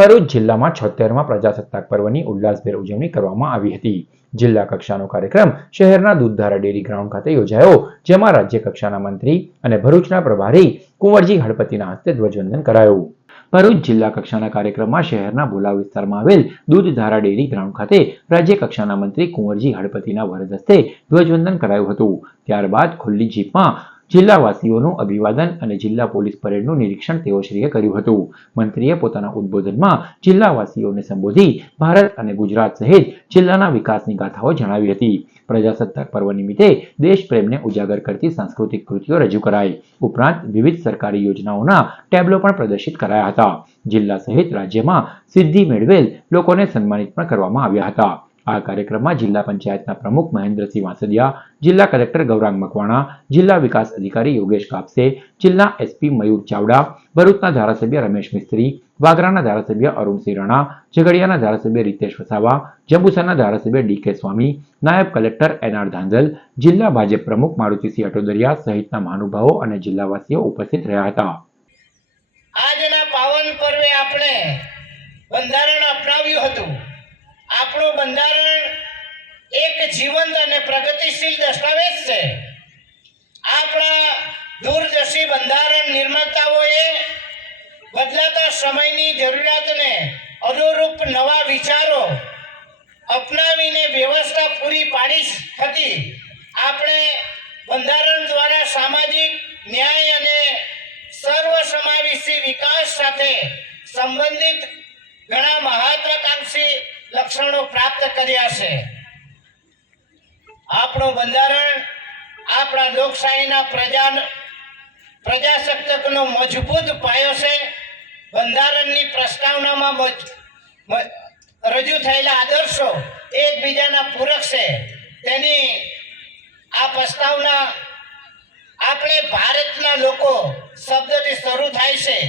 ભરૂચ જિલ્લામાં છોતેરમાં પ્રજાસત્તાક પર્વની ઉલ્લાસભેર ઉજવણી કરવામાં આવી હતી. જિલ્લા કક્ષાનો કાર્યક્રમ શહેરના દૂધધારા ડેરી ગ્રાઉન્ડ ખાતે યોજાયો, જેમાં રાજ્ય કક્ષાના મંત્રી અને ભરૂચના પ્રભારી કુંવરજી હળપતિના હસ્તે ધ્વજવંદન કરાયું. ભરૂચ જિલ્લા કક્ષાના કાર્યક્રમમાં શહેરના ભોલા વિસ્તારમાં આવેલ દૂધધારા ડેરી ગ્રાઉન્ડ ખાતે રાજ્ય કક્ષાના મંત્રી કુંવરજી હળપતિના વરદ હસ્તે ધ્વજવંદન કરાયું હતું. ત્યારબાદ ખુલ્લી જીપમાં જિલ્લાવાસીઓનું અભિવાદન અને જિલ્લા પોલીસ પરેડનું નિરીક્ષણ તેઓશ્રીએ કર્યું હતું. મંત્રીએ પોતાના ઉદબોધનમાં જિલ્લાવાસીઓને સંબોધી ભારત અને ગુજરાત સહિત જિલ્લાના વિકાસની ગાથાઓ જણાવી હતી. પ્રજાસત્તાક પર્વ નિમિત્તે દેશ પ્રેમને ઉજાગર કરતી સાંસ્કૃતિક કૃતિઓ રજૂ કરાઈ. ઉપરાંત વિવિધ સરકારી યોજનાઓના ટેબ્લો પણ પ્રદર્શિત કરાયા હતા. જિલ્લા સહિત રાજ્યમાં સિદ્ધિ મેળવેલ લોકોને સન્માનિત પણ કરવામાં આવ્યા હતા. આ કાર્યક્રમમાં જિલ્લા પંચાયતના પ્રમુખ મહેન્દ્રસિંહ વાસદિયા, જિલ્લા કલેક્ટર ગૌરાંગ મકવાણા, જિલ્લા વિકાસ અધિકારી યોગેશ કાપસે, જિલ્લા એસપી મયુર ચાવડા, ભરૂચના ધારાસભ્ય રમેશ મિસ્ત્રી, વાગરાના ધારાસભ્ય અરુણસિંહ રણા, ઝઘડિયાના ધારાસભ્ય રીતેશ વસાવા, જંબુસરના ધારાસભ્ય ડી કે સ્વામી, નાયબ કલેક્ટર એન ધાંધલ, જિલ્લા ભાજપ પ્રમુખ મારુતિસિંહ અટોદરિયા સહિતના મહાનુભાવો અને જિલ્લાવાસીઓ ઉપસ્થિત રહ્યા હતા આજના પાવન પર્વે આપણે બંધારણ અપનાવ્યું હતું આપણું બંધારણ એક જીવંત અને પ્રગતિશીલ દસ્તાવેજ છે. આપણા દૂરદર્શી બંધારણ નિર્માતાઓએ બદલાતા સમયની જરૂરિયાતને અનુરૂપ નવા વિચારો અપનાવીને વ્યવસ્થા પૂરી પાડી હતી. આપણે બંધારણ દ્વારા સામાજિક ન્યાય અને સર્વસમાવેશી વિકાસ સાથે સંબંધિત ઘણા મહત્વાકાંક્ષી લક્ષણો પ્રાપ્ત કર્યા છે. આપણું બંધારણ આપણા લોકશાહીના પ્રજા પ્રજાસત્તાકનો મજબૂત પાયો છે. બંધારણની પ્રસ્તાવનામાં રજૂ થયેલા આદર્શો એકબીજાના પૂરક છે. તેની આ પ્રસ્તાવના આપણે ભારતના લોકો શબ્દથી શરૂ થાય છે.